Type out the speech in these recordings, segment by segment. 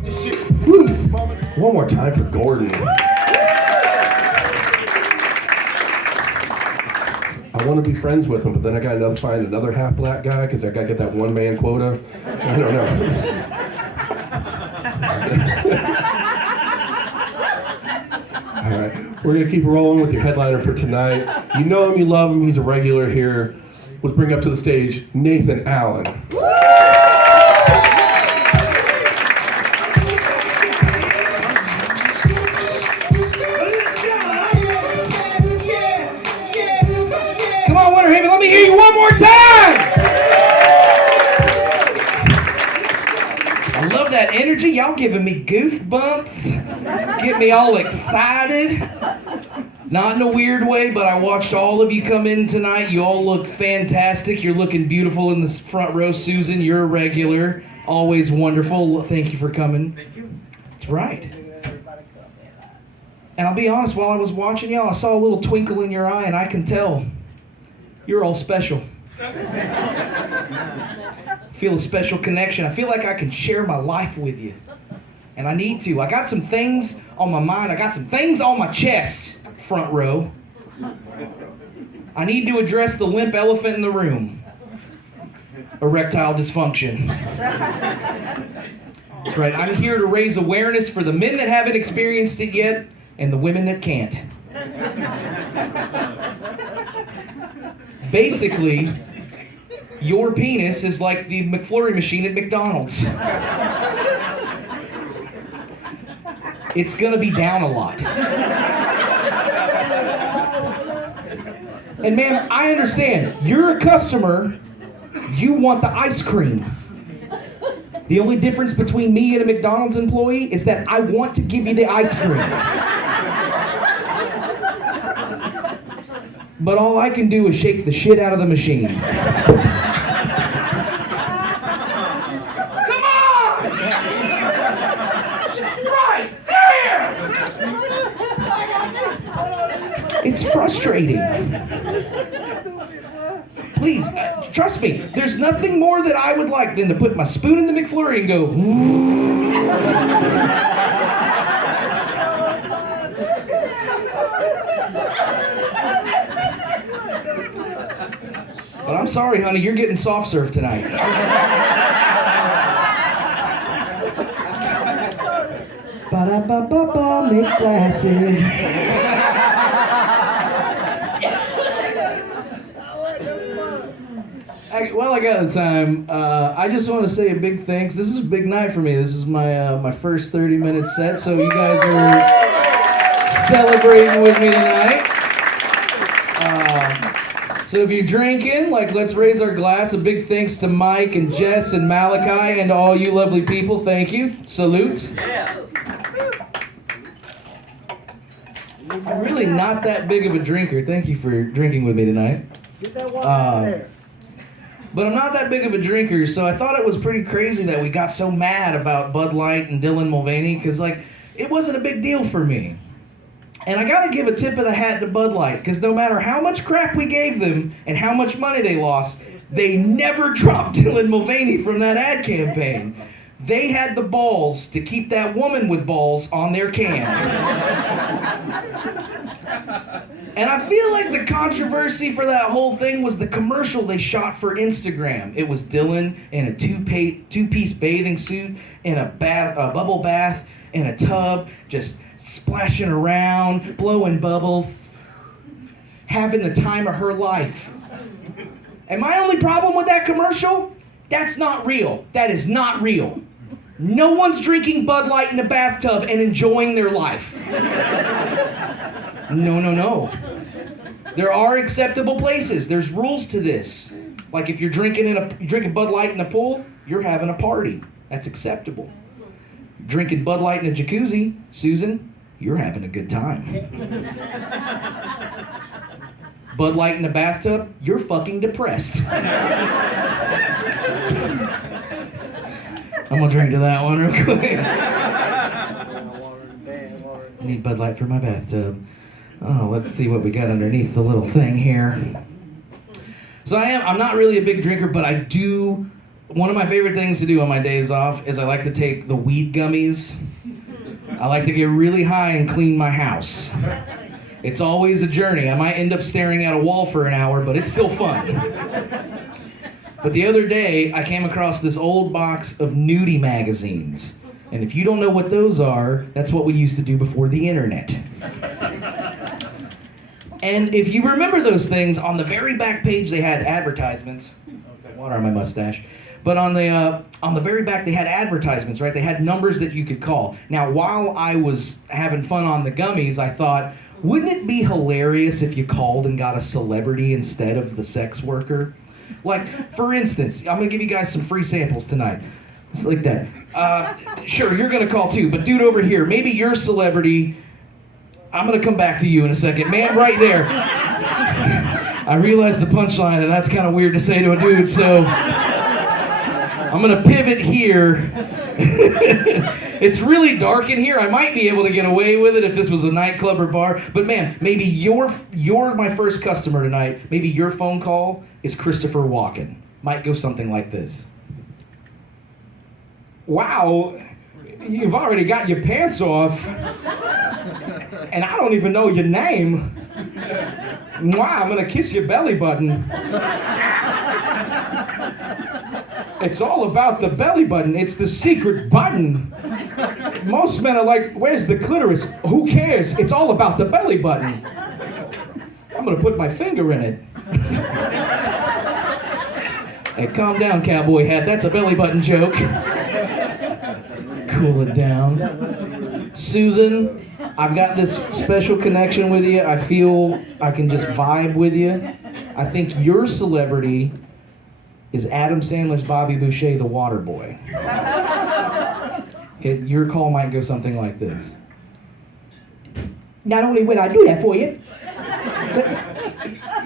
Woo. One more time for Gordon. I want to be friends with him, but then I got to find another half black guy because I got to get that one man quota. I don't know. All right, we're going to keep rolling with your headliner for tonight. You know him, you love him, he's a regular here. Let's bring up to the stage Nathan Allen. Come on, Winter Haven, let me hear you one more time! I love that energy. Y'all giving me goosebumps. Get me all excited. Not in a weird way, but I watched all of you come in tonight. You all look fantastic. You're looking beautiful in this front row. Susan, you're a regular. Always wonderful. Thank you for coming. Thank you. That's right. And I'll be honest, while I was watching y'all, I saw a little twinkle in your eye, and I can tell you're all special. Feel a special connection. I feel like I can share my life with you. And I need to. I got some things on my mind. I got some things on my chest, front row. I need to address the limp elephant in the room. Erectile dysfunction. That's right. I'm here to raise awareness for the men that haven't experienced it yet and the women that can't. Basically, your penis is like the McFlurry machine at McDonald's. It's gonna be down a lot. And ma'am, I understand. You're a customer. You want the ice cream. The only difference between me and a McDonald's employee is that I want to give you the ice cream. But all I can do is shake the shit out of the machine. Come on! Right there! It's frustrating. Please, trust me, there's nothing more that I would like than to put my spoon in the McFlurry and go, but I'm sorry, honey, you're getting soft serve tonight. Ba-da-ba-ba-ba, McFlaccid. While I got the time, I just want to say a big thanks. This is a big night for me. This is my first 30-minute set, so you guys are celebrating with me tonight. So if you're drinking, let's raise our glass. A big thanks to Mike and Jess and Malachi and to all you lovely people. Thank you. Salute. Yeah. I'm really not that big of a drinker. Thank you for drinking with me tonight. Get that water out there. But I'm not that big of a drinker, so I thought it was pretty crazy that we got so mad about Bud Light and Dylan Mulvaney, because it wasn't a big deal for me. And I gotta give a tip of the hat to Bud Light, because no matter how much crap we gave them and how much money they lost, they never dropped Dylan Mulvaney from that ad campaign. They had the balls to keep that woman with balls on their can. And I feel like the controversy for that whole thing was the commercial they shot for Instagram. It was Dylan in a two-piece bathing suit, in a bubble bath, in a tub, just splashing around, blowing bubbles, having the time of her life. And my only problem with that commercial, that's not real. That is not real. No one's drinking Bud Light in a bathtub and enjoying their life. No. There are acceptable places. There's rules to this. Like if you're drinking Bud Light in a pool, you're having a party. That's acceptable. Drinking Bud Light in a jacuzzi, Susan, you're having a good time. Bud Light in a bathtub, you're fucking depressed. I'm gonna drink to that one real quick. I need Bud Light for my bathtub. Oh, let's see what we got underneath the little thing here. So I'm not really a big drinker, but I do one of my favorite things to do on my days off is I like to take the weed gummies. I like to get really high and clean my house. It's always a journey. I might end up staring at a wall for an hour, but it's still fun. But the other day, I came across this old box of nudie magazines. And if you don't know what those are, that's what we used to do before the internet. And if you remember those things, on the very back page they had advertisements. Okay, water on my mustache. But on the very back they had advertisements, right? They had numbers that you could call. Now, while I was having fun on the gummies, I thought, wouldn't it be hilarious if you called and got a celebrity instead of the sex worker? Like, for instance, I'm gonna give you guys some free samples tonight. It's like that. Sure, you're gonna call too, but dude over here, maybe your celebrity. I'm gonna come back to you in a second. Man, right there. I realized the punchline, and that's kind of weird to say to a dude, so I'm gonna pivot here. It's really dark in here. I might be able to get away with it if this was a nightclub or bar, but man, maybe you're my first customer tonight. Maybe your phone call is Christopher Walken. Might go something like this. Wow, you've already got your pants off, and I don't even know your name. Mwah, I'm gonna kiss your belly button. It's all about the belly button. It's the secret button. Most men are like, where's the clitoris? Who cares? It's all about the belly button. I'm gonna put my finger in it. Hey, calm down, cowboy hat. That's a belly button joke. Cool it down. Susan, I've got this special connection with you. I feel I can just vibe with you. I think your celebrity is Adam Sandler's Bobby Boucher, the water boy. Okay, your call might go something like this. Not only will I do that for you,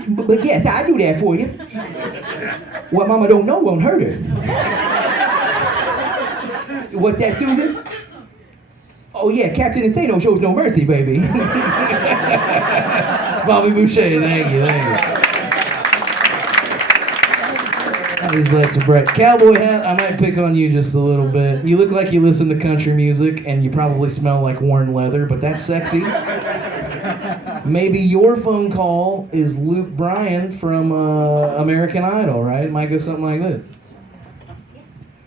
but yes, I do that for you. What mama don't know won't hurt her. What's that, Susan? Oh yeah, Captain Insano shows no mercy, baby. It's Bobby Boucher, thank you. These lights are bright. Cowboy hat, I might pick on you just a little bit. You look like you listen to country music, and you probably smell like worn leather, but that's sexy. Maybe your phone call is Luke Bryan from American Idol, right? It might go something like this.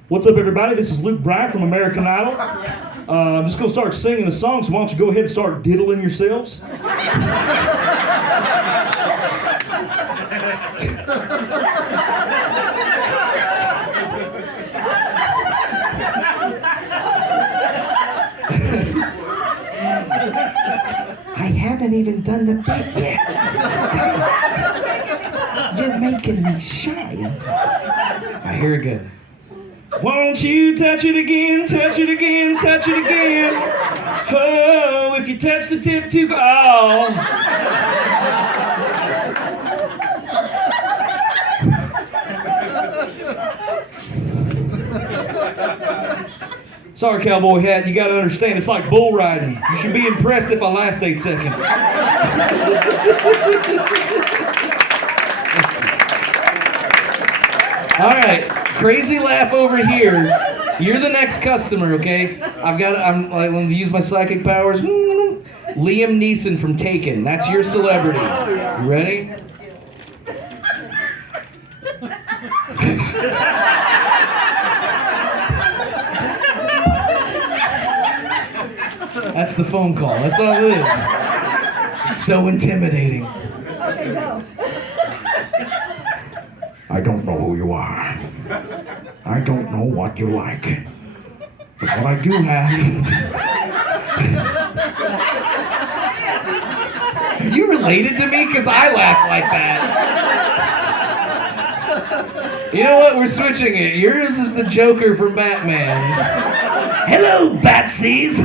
What's up, everybody? This is Luke Bryan from American Idol. I'm just going to start singing a song, so why don't you go ahead and start diddling yourselves? I haven't even done the bit yet. You're making me shy. All right, here it goes. Won't you touch it again, touch it again, touch it again? Oh, if you touch the tip too oh. Sorry, cowboy hat, you gotta understand, it's like bull riding. You should be impressed if I last 8 seconds. All right, crazy laugh over here. You're the next customer, okay? I'm going to use my psychic powers. Liam Neeson from Taken. That's your celebrity. You ready? That's the phone call. That's all it is. It's so intimidating. Okay, go. I don't know who you are. I don't know what you like. But what I do have... Are you related to me? Because I laugh like that. You know what? We're switching it. Yours is the Joker from Batman. Hello, Batsies.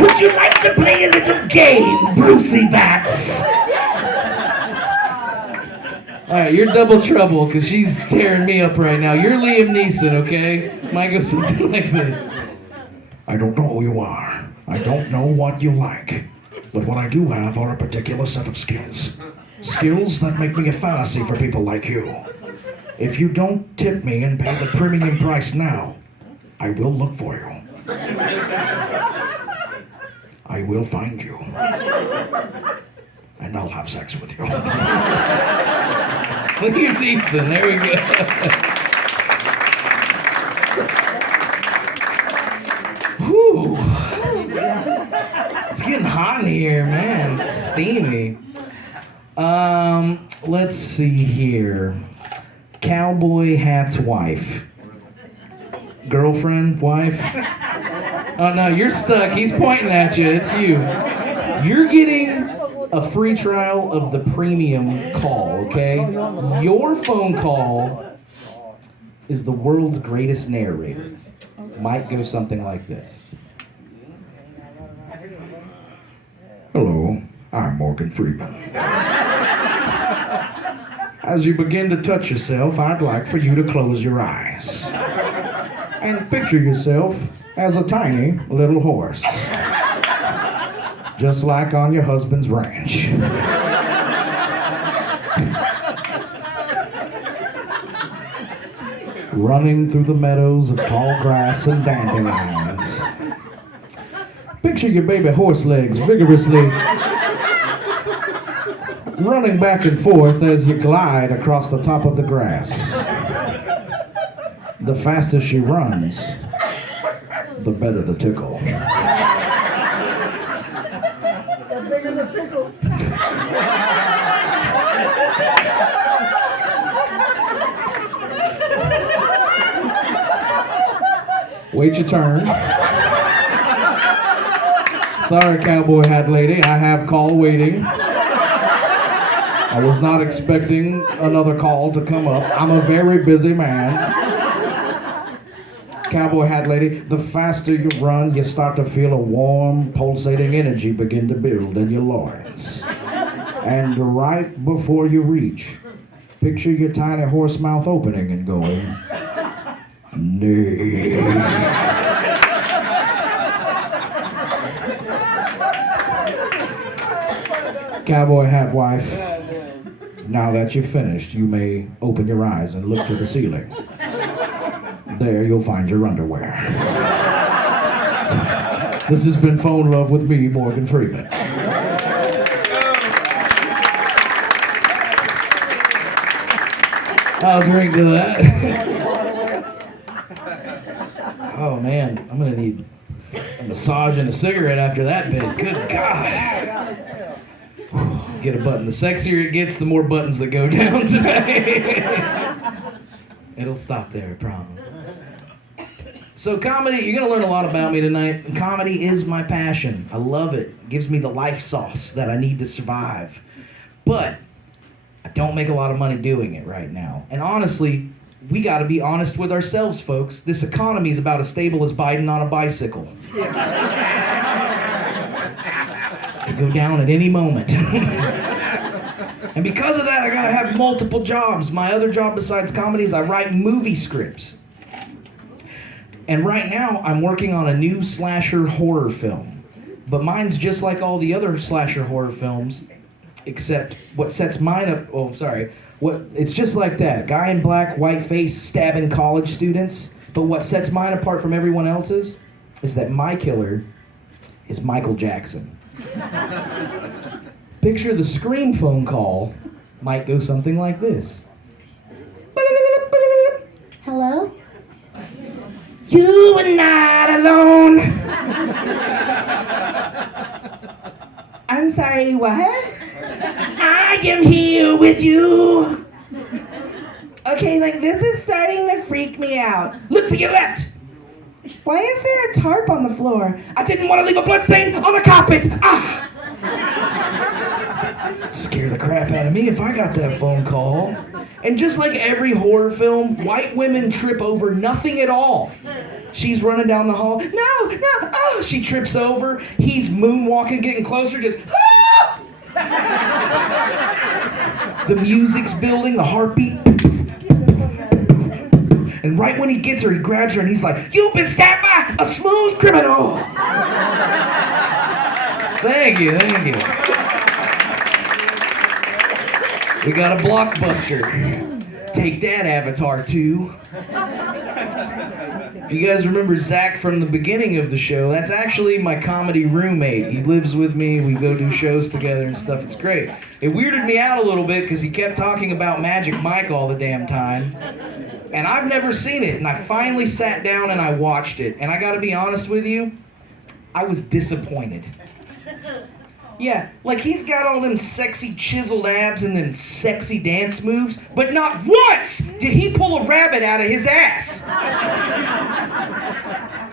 Would you like to play a little game, Brucey Bats? All right, you're double trouble because she's tearing me up right now. You're Liam Neeson, okay? Might go something like this. I don't know who you are. I don't know what you like. But what I do have are a particular set of skills. Skills that make me a fantasy for people like you. If you don't tip me and pay the premium price now, I will look for you. I will find you. And I'll have sex with you. Liam Neeson, there we go. Whew. It's getting hot in here, man. It's steamy. Let's see here. Cowboy Hat's wife. Girlfriend? Wife? Oh no, you're stuck. He's pointing at you. It's you. You're getting a free trial of the premium call, okay? Your phone call is the world's greatest narrator. Might go something like this. Hello, I'm Morgan Freeman. As you begin to touch yourself, I'd like for you to close your eyes and picture yourself as a tiny little horse, just like on your husband's ranch. Running through the meadows of tall grass and dandelions. Picture your baby horse legs vigorously running back and forth as you glide across the top of the grass. The faster she runs, the better the tickle. The bigger the pickle. Wait your turn. Sorry, cowboy hat lady, I have call waiting. I was not expecting another call to come up. I'm a very busy man. Cowboy hat lady, the faster you run, you start to feel a warm, pulsating energy begin to build in your loins. And right before you reach, picture your tiny horse mouth opening and going, nay. Cowboy hat wife, now that you're finished, you may open your eyes and look to the ceiling. There you'll find your underwear. This has been Phone Love with me, Morgan Freeman. I'll drink to that. Oh man, I'm gonna need a massage and a cigarette after that bit. Good God. Get a button. The sexier it gets, the more buttons that go down tonight. It'll stop there, I promise. So comedy, you're gonna learn a lot about me tonight. Comedy is my passion. I love it. It gives me the life sauce that I need to survive. But I don't make a lot of money doing it right now. And honestly, we gotta be honest with ourselves, folks. This economy is about as stable as Biden on a bicycle. Could go down at any moment. And because of that, I gotta have multiple jobs. My other job besides comedy is I write movie scripts. And right now, I'm working on a new slasher horror film. But mine's just like all the other slasher horror films, except what sets mine up, it's just like that. Guy in black, white face, stabbing college students. But what sets mine apart from everyone else's is that my killer is Michael Jackson. Picture the Scream phone call might go something like this. Hello? You are not alone. I'm sorry, what? I am here with you. Okay, like this is starting to freak me out. Look to your left. Why is there a tarp on the floor? I didn't want to leave a bloodstain on the carpet. Ah! Scare the crap out of me if I got that phone call. And just like every horror film, white women trip over nothing at all. She's running down the hall. No, oh, she trips over. He's moonwalking, getting closer, just, ah! The music's building, the heartbeat. And right when he gets her, he grabs her and he's like, "You've been stabbed by a smooth criminal." Thank you. We got a blockbuster. Take that, Avatar 2. If you guys remember Zach from the beginning of the show, that's actually my comedy roommate. He lives with me, we go do shows together and stuff, it's great. It weirded me out a little bit because he kept talking about Magic Mike all the damn time. And I've never seen it, and I finally sat down and I watched it. And I gotta be honest with you, I was disappointed. Yeah, like he's got all them sexy chiseled abs and them sexy dance moves, but not once did he pull a rabbit out of his ass.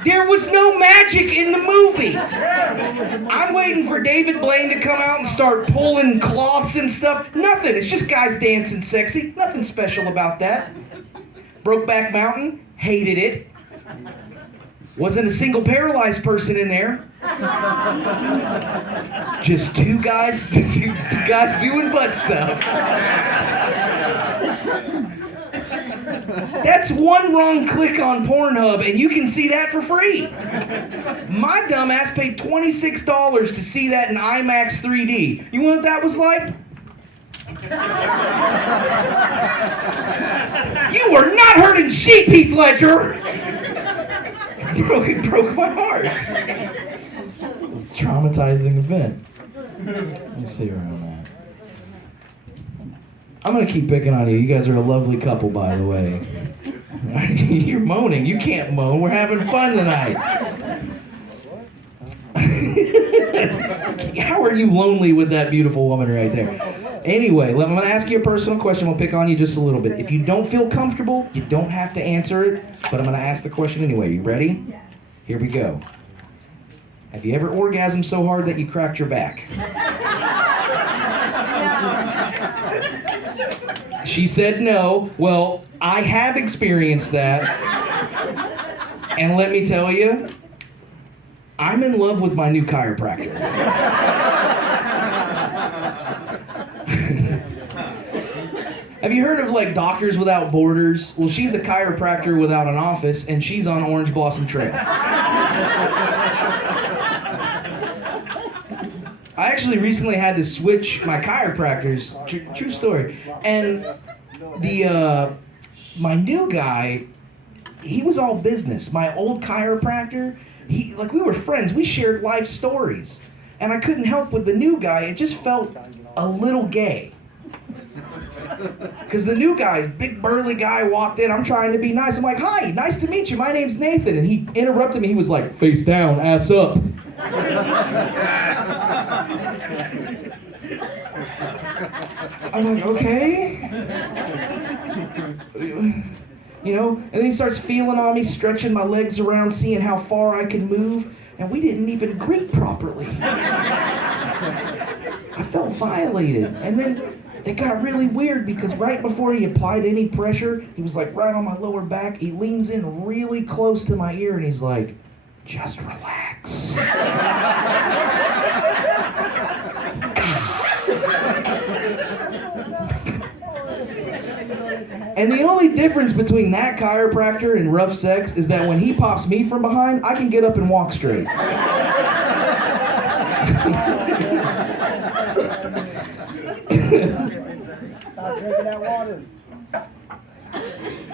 There was no magic in the movie. I'm waiting for David Blaine to come out and start pulling cloths and stuff. Nothing, it's just guys dancing sexy. Nothing special about that. Brokeback Mountain, hated it. Wasn't a single paralyzed person in there. Just two guys doing butt stuff. That's one wrong click on Pornhub, and you can see that for free. My dumb ass paid $26 to see that in IMAX 3D. You know what that was like? You are not hurting sheep, Heath Ledger! It broke my heart. It was a traumatizing event. Let me see where I'm at. I'm gonna keep picking on you. You guys are a lovely couple, by the way. You're moaning. You can't moan. We're having fun tonight. How are you lonely with that beautiful woman right there? Anyway, I'm going to ask you a personal question. We'll pick on you just a little bit. If you don't feel comfortable, you don't have to answer it, but I'm going to ask the question anyway. You ready? Yes. Here we go. Have you ever orgasmed so hard that you cracked your back? She said no. Well, I have experienced that. And let me tell you, I'm in love with my new chiropractor. Have you heard of like Doctors Without Borders? Well, she's a chiropractor without an office, and she's on Orange Blossom Trail. I actually recently had to switch my chiropractors. True story. And my new guy, he was all business. My old chiropractor, we were friends. We shared life stories. And I couldn't help with the new guy. It just felt a little gay. Because the new guy, big burly guy, walked in. I'm trying to be nice. I'm like, hi, nice to meet you. My name's Nathan. And he interrupted me. He was like, face down, ass up. I'm like, okay. You know, and then he starts feeling on me, stretching my legs around, seeing how far I can move. And we didn't even greet properly. I felt violated. And then it got really weird because right before he applied any pressure, he was like right on my lower back. He leans in really close to my ear and he's like, just relax. And the only difference between that chiropractor and rough sex is that when he pops me from behind, I can get up and walk straight.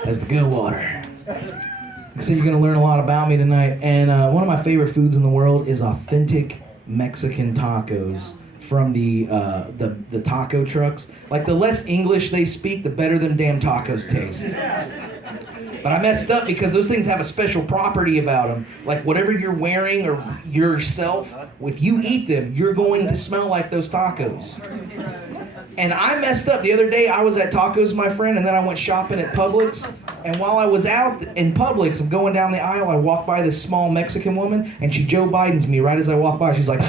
That's the good water. So you're going to learn a lot about me tonight. And one of my favorite foods in the world is authentic Mexican tacos from the taco trucks. Like, the less English they speak, the better them damn tacos taste. But I messed up because those things have a special property about them. Like, whatever you're wearing or yourself, if you eat them, you're going to smell like those tacos. And I messed up. The other day, I was at Tacos, my friend, and then I went shopping at Publix. And while I was out in Publix, I'm going down the aisle, I walked by this small Mexican woman, and she Joe Bidens me right as I walked by. She's like...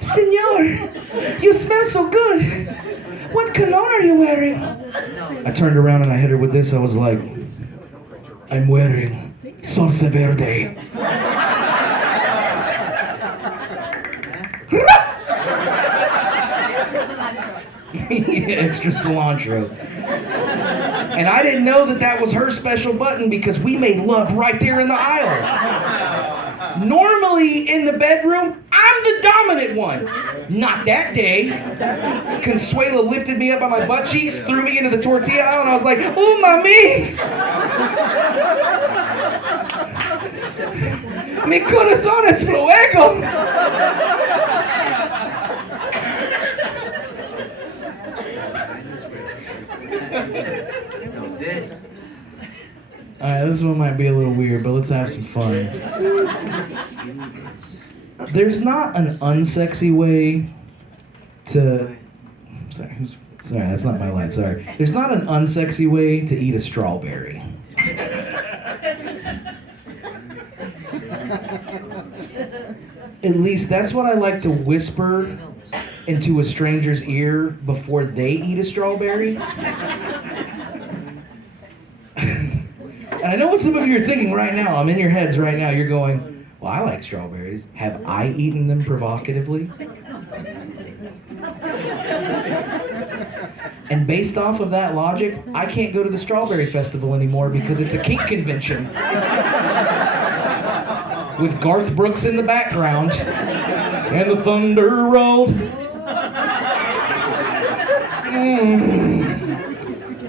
Senor, you smell so good. What cologne are you wearing? I turned around and I hit her with this. I was like, I'm wearing Salsa Verde. Extra cilantro. And I didn't know that that was her special button because we made love right there in the aisle. Normally in the bedroom, I'm the dominant one. Not that day. Consuela lifted me up by my butt cheeks, threw me into the tortilla aisle, and I was like, "Ooh, mami! Mi corazón es fuego!" This. Alright, this one might be a little weird, but let's have some fun. There's not an unsexy way to... Sorry, that's not my line, sorry. There's not an unsexy way to eat a strawberry. At least that's what I like to whisper into a stranger's ear before they eat a strawberry. And I know what some of you are thinking right now. I'm in your heads right now. You're going, well, I like strawberries. Have I eaten them provocatively? And based off of that logic, I can't go to the Strawberry Festival anymore because it's a kink convention. With Garth Brooks in the background. And the thunder rolled.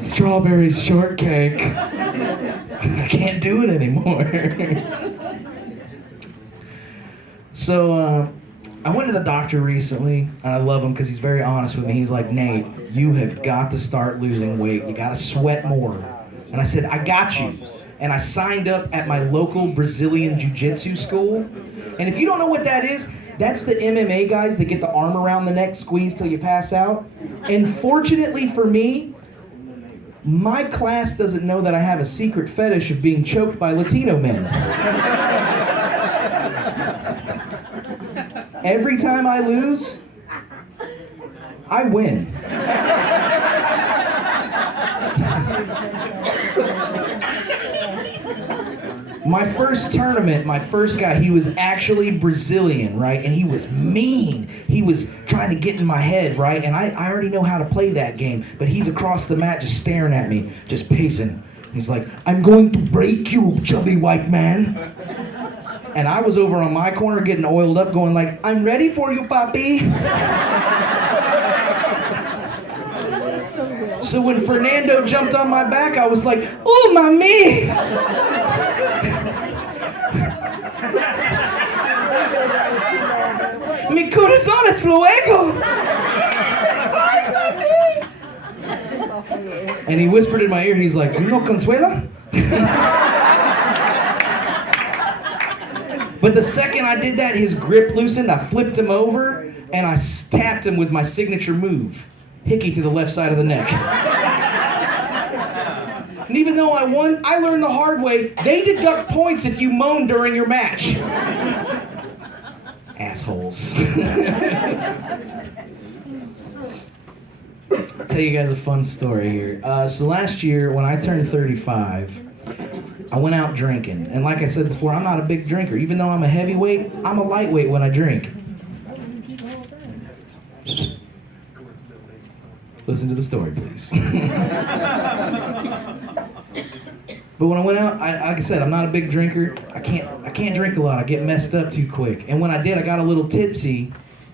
Strawberries shortcake. I can't do it anymore. So, I went to the doctor recently, and I love him because he's very honest with me. He's like, "Nate, you have got to start losing weight. You got to sweat more." And I said, "I got you." And I signed up at my local Brazilian Jiu-Jitsu school. And if you don't know what that is, that's the MMA guys that get the arm around the neck, squeeze till you pass out. And fortunately for me, my class doesn't know that I have a secret fetish of being choked by Latino men. Every time I lose, I win. My first tournament, my first guy, he was actually Brazilian, right? And he was mean. He was trying to get in my head, right? And I already know how to play that game. But he's across the mat just staring at me, just pacing. He's like, "I'm going to break you, chubby white man." And I was over on my corner getting oiled up going like, "I'm ready for you, papi." So when Fernando jumped on my back, I was like, "Ooh, mami." Mi corazón es fuego. And he whispered in my ear, he's like, "You know Consuela?" But the second I did that, his grip loosened, I flipped him over, and I tapped him with my signature move. Hickey to the left side of the neck. And even though I won, I learned the hard way, they deduct points if you moan during your match. Assholes. I'll tell you guys a fun story here. So last year, when I turned 35, I went out drinking. And like I said before, I'm not a big drinker. Even though I'm a heavyweight, I'm a lightweight when I drink. Listen to the story, please. But when I went out, like I said, I'm not a big drinker. I can't drink a lot. I get messed up too quick. And when I did, I got a little tipsy,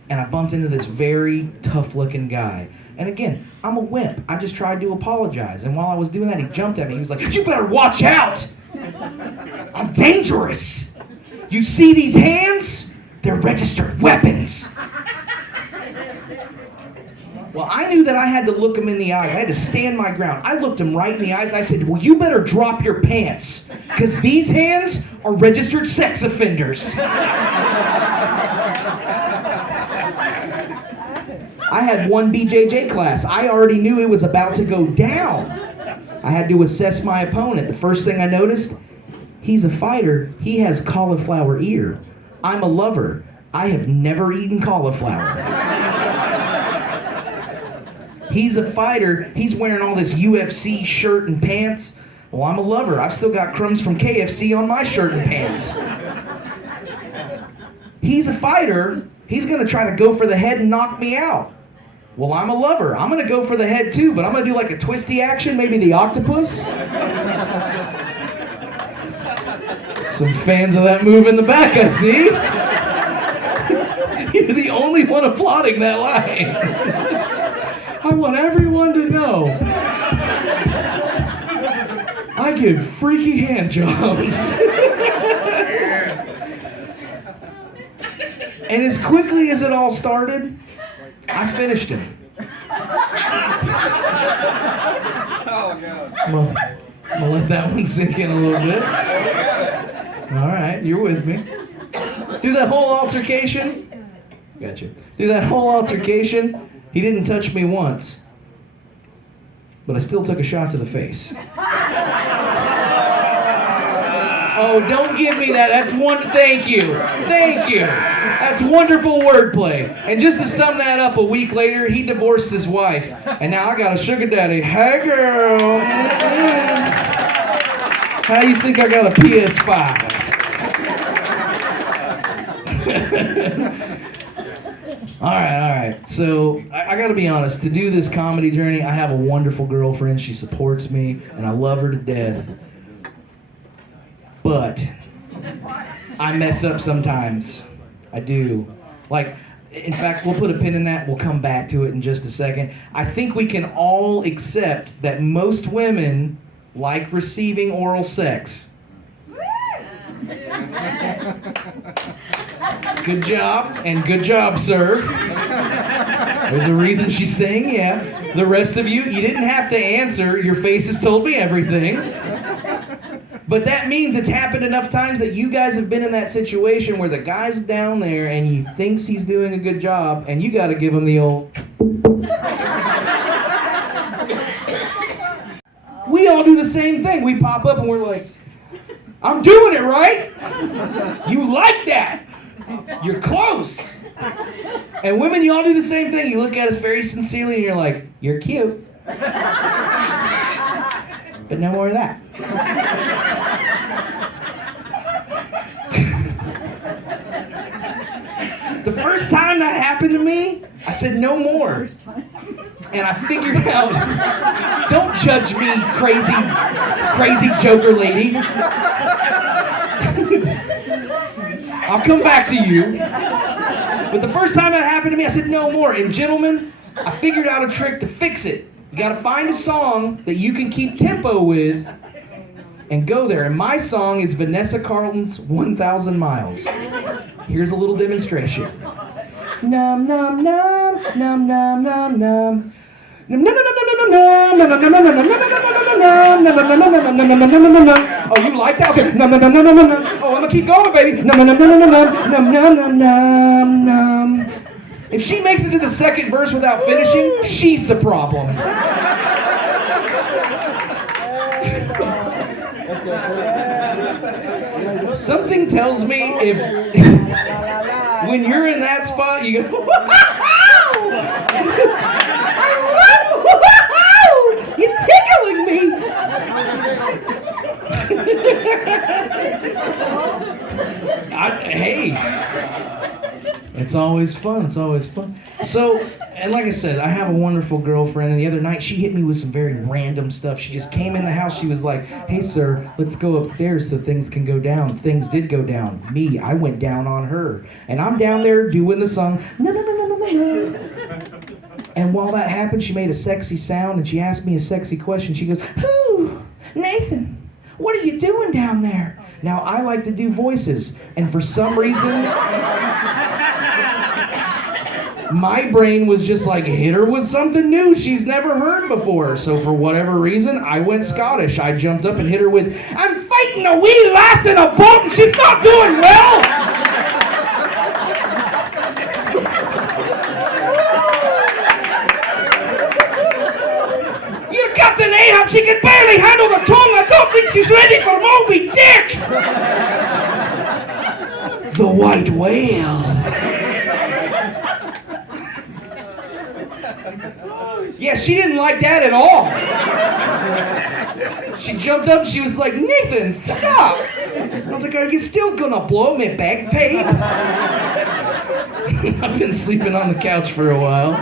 and I bumped into this very tough-looking guy. And again, I'm a wimp. I just tried to apologize. And while I was doing that, he jumped at me. He was like, "You better watch out! I'm dangerous! You see these hands? They're registered weapons!" Well, I knew that I had to look him in the eyes. I had to stand my ground. I looked him right in the eyes. I said, "Well, you better drop your pants, because these hands are registered sex offenders." I had one BJJ class. I already knew it was about to go down. I had to assess my opponent. The first thing I noticed, he's a fighter. He has cauliflower ear. I'm a lover. I have never eaten cauliflower. He's a fighter. He's wearing all this UFC shirt and pants. Well, I'm a lover. I've still got crumbs from KFC on my shirt and pants. He's a fighter. He's going to try to go for the head and knock me out. Well, I'm a lover. I'm gonna go for the head too, but I'm gonna do like a twisty action, maybe the octopus. Some fans of that move in the back, I see. You're the only one applauding that line. I want everyone to know I give freaky hand jobs. And as quickly as it all started, I finished him. I'm gonna let that one sink in a little bit. All right, you're with me. Through that whole altercation, Through that whole altercation, he didn't touch me once, but I still took a shot to the face. Oh, don't give me that. That's one. Thank you. That's wonderful wordplay. And just to sum that up, a week later, he divorced his wife, and now I got a sugar daddy. Hey, girl. How you think I got a PS5? All right. So I got to be honest. To do this comedy journey, I have a wonderful girlfriend. She supports me, and I love her to death. But I mess up sometimes. I do. Like, in fact, we'll put a pin in that. We'll come back to it in just a second. I think we can all accept that most women like receiving oral sex. Good job, and good job, sir. There's a reason she's saying yeah. The rest of you didn't have to answer. Your faces told me everything. But that means it's happened enough times that you guys have been in that situation where the guy's down there and he thinks he's doing a good job, and you got to give him the old... We all do the same thing. We pop up and we're like, I'm doing it right. You like that. You're close. And women, you all do the same thing. You look at us very sincerely and you're like, you're cute. But no more of that. The first time that happened to me, I said no more. And I figured out, don't judge me, crazy Joker lady. I'll come back to you. But the first time that happened to me, I said no more. And gentlemen, I figured out a trick to fix it. You gotta find a song that you can keep tempo with and go there. And my song is Vanessa Carlton's 1,000 Miles. Here's a little demonstration. Num num num num num num num. Oh, you like that? Okay. Oh, I'm gonna keep going, baby. If she makes it to the second verse without finishing, she's the problem. Something tells me if when you're in that spot, you go, you're tickling me. Hey, it's always fun. So, and like I said, I have a wonderful girlfriend, and the other night she hit me with some very random stuff. She just came in the house. She was like, hey, sir, let's go upstairs so things can go down. Things did go down. Me, I went down on her. And I'm down there doing the song. And while that happened, she made a sexy sound, and she asked me a sexy question. She goes, ooh, Nathan, what are you doing down there? Now, I like to do voices, and for some reason, my brain was just like, hit her with something new she's never heard before. So for whatever reason, I went Scottish. I jumped up and hit her with, I'm fighting a wee lass in a boat and she's not doing well. You're Captain Ahab, she can barely handle the tongue. I don't think she's ready for Moby Dick. The white whale. Yeah, she didn't like that at all. She jumped up and she was like, Nathan, stop. I was like, are you still gonna blow me back, babe? I've been sleeping on the couch for a while.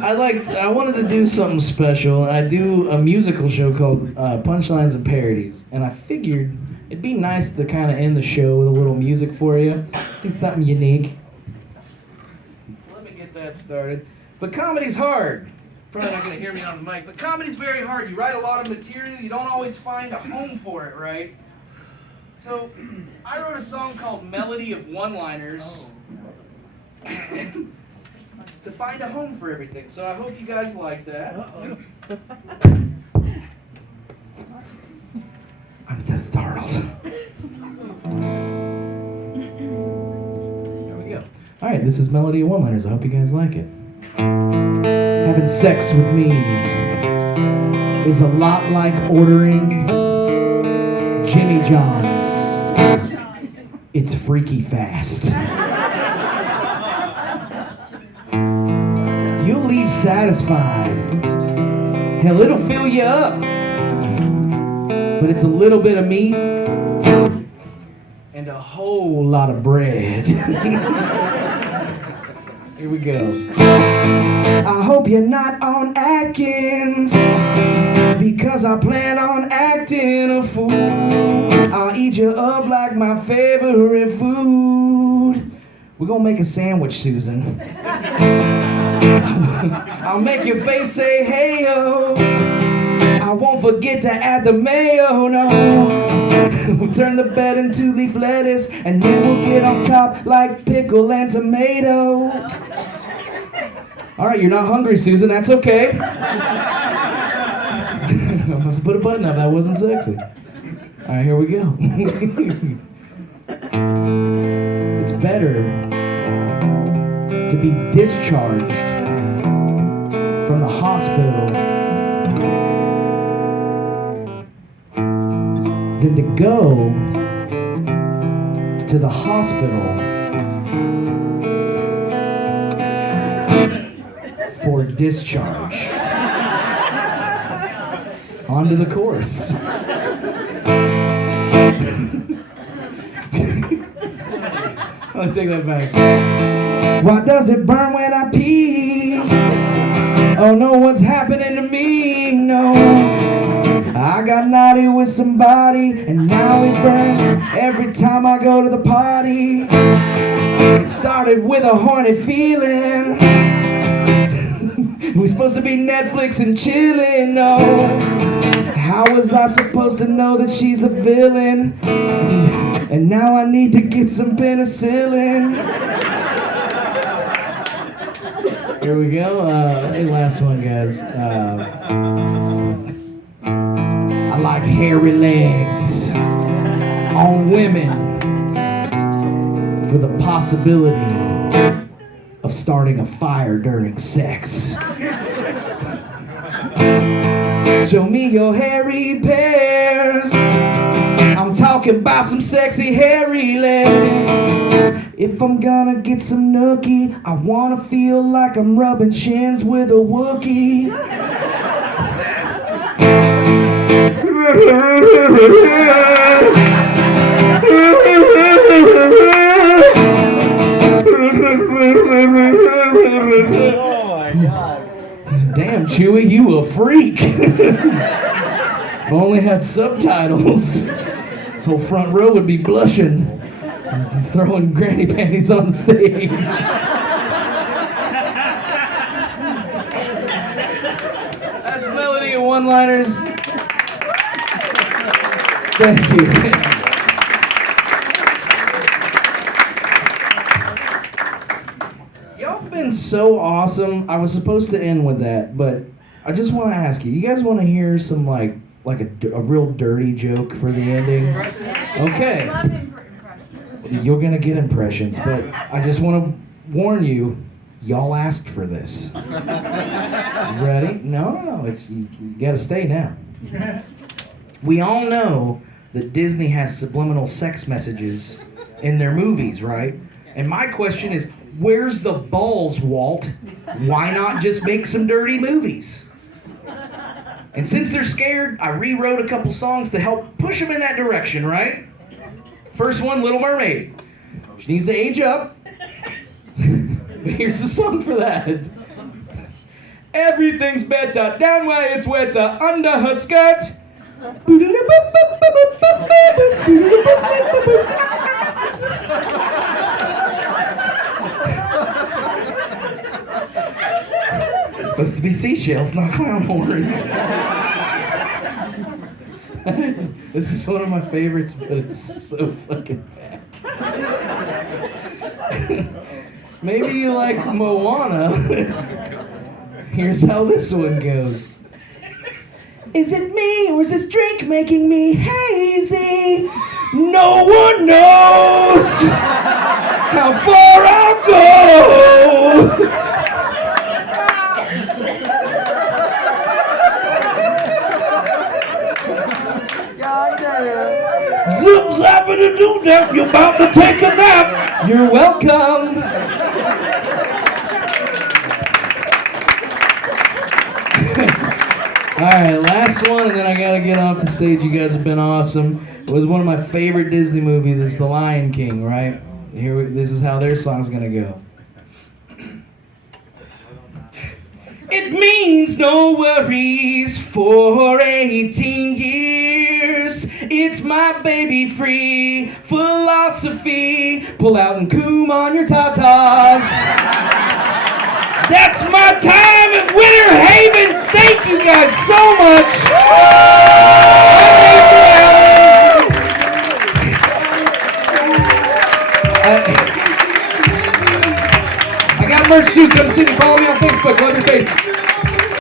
I wanted to do something special. I do a musical show called Punchlines and Parodies, and I figured it'd be nice to kind of end the show with a little music for you. Do something unique. So let me get that started. But comedy's hard. Probably not going to hear me on the mic, but comedy's very hard. You write a lot of material, you don't always find a home for it, right? So I wrote a song called Melody of One-Liners to find a home for everything. So I hope you guys like that. I'm so startled. There we go. All right, this is Melody of One-Liners. I hope you guys like it. Having sex with me is a lot like ordering Jimmy John's. It's freaky fast. You'll leave satisfied. Hell, it'll fill you up. But it's a little bit of meat and a whole lot of bread. Here we go. I hope you're not on Atkins, because I plan on acting a fool. I'll eat you up like my favorite food. We're gonna make a sandwich, Susan. I'll make your face say hey-o. I won't forget to add the mayo, no. We'll turn the bed into leaf lettuce, and then we'll get on top like pickle and tomato. All right, you're not hungry, Susan. That's okay. I'll have to put a button up. That wasn't sexy. All right, here we go. It's better to be discharged from the hospital than to go to the hospital for discharge. On to the chorus. Let's take that back. Why does it burn when I pee? Oh no, what's happening to me? No, I got naughty with somebody, and now it burns every time I go to the party. It started with a horny feeling. We're supposed to be Netflix and chilling, no. How was I supposed to know that she's the villain? And now I need to get some penicillin. Here we go. Hey, last one, guys. I like hairy legs on women for the possibility of starting a fire during sex. Show me your hairy pears. I'm talking about some sexy hairy legs. If I'm gonna get some nookie, I wanna feel like I'm rubbing shins with a Wookiee. Damn, Chewy, you a freak. If I only had subtitles, this whole front row would be blushing, throwing granny panties on the stage. That's Melody of One-Liners. Thank you. Y'all been so awesome. I was supposed to end with that, but I just want to ask you guys want to hear some like a real dirty joke for the ending? Okay. You're going to get impressions, but I just want to warn you, y'all asked for this. Ready? No. You got to stay now. We all know that Disney has subliminal sex messages in their movies, right? And my question is, where's the balls, Walt? Why not just make some dirty movies? And since they're scared, I rewrote a couple songs to help push them in that direction, right? First one, Little Mermaid. She needs to age up. Here's the song for that. Everything's better down where it's wetter under her skirt. Supposed to be seashells, not clown horn. This is one of my favorites, but it's so fucking bad. Maybe you like Moana. Here's how this one goes. Is it me, or is this drink making me hazy? No one knows how far I'll go. Zip zapping do that, you're about to take a nap. You're welcome. Alright, last one, and then I gotta get off the stage. You guys have been awesome. It was one of my favorite Disney movies. It's The Lion King, right? This is how their song's gonna go. It means no worries for 18 years. It's my baby free philosophy. Pull out and coom on your tatas. That's my time at Winter Haven. Thank you guys so much. I got merch too. Come see me. Follow me on Facebook. Love your face.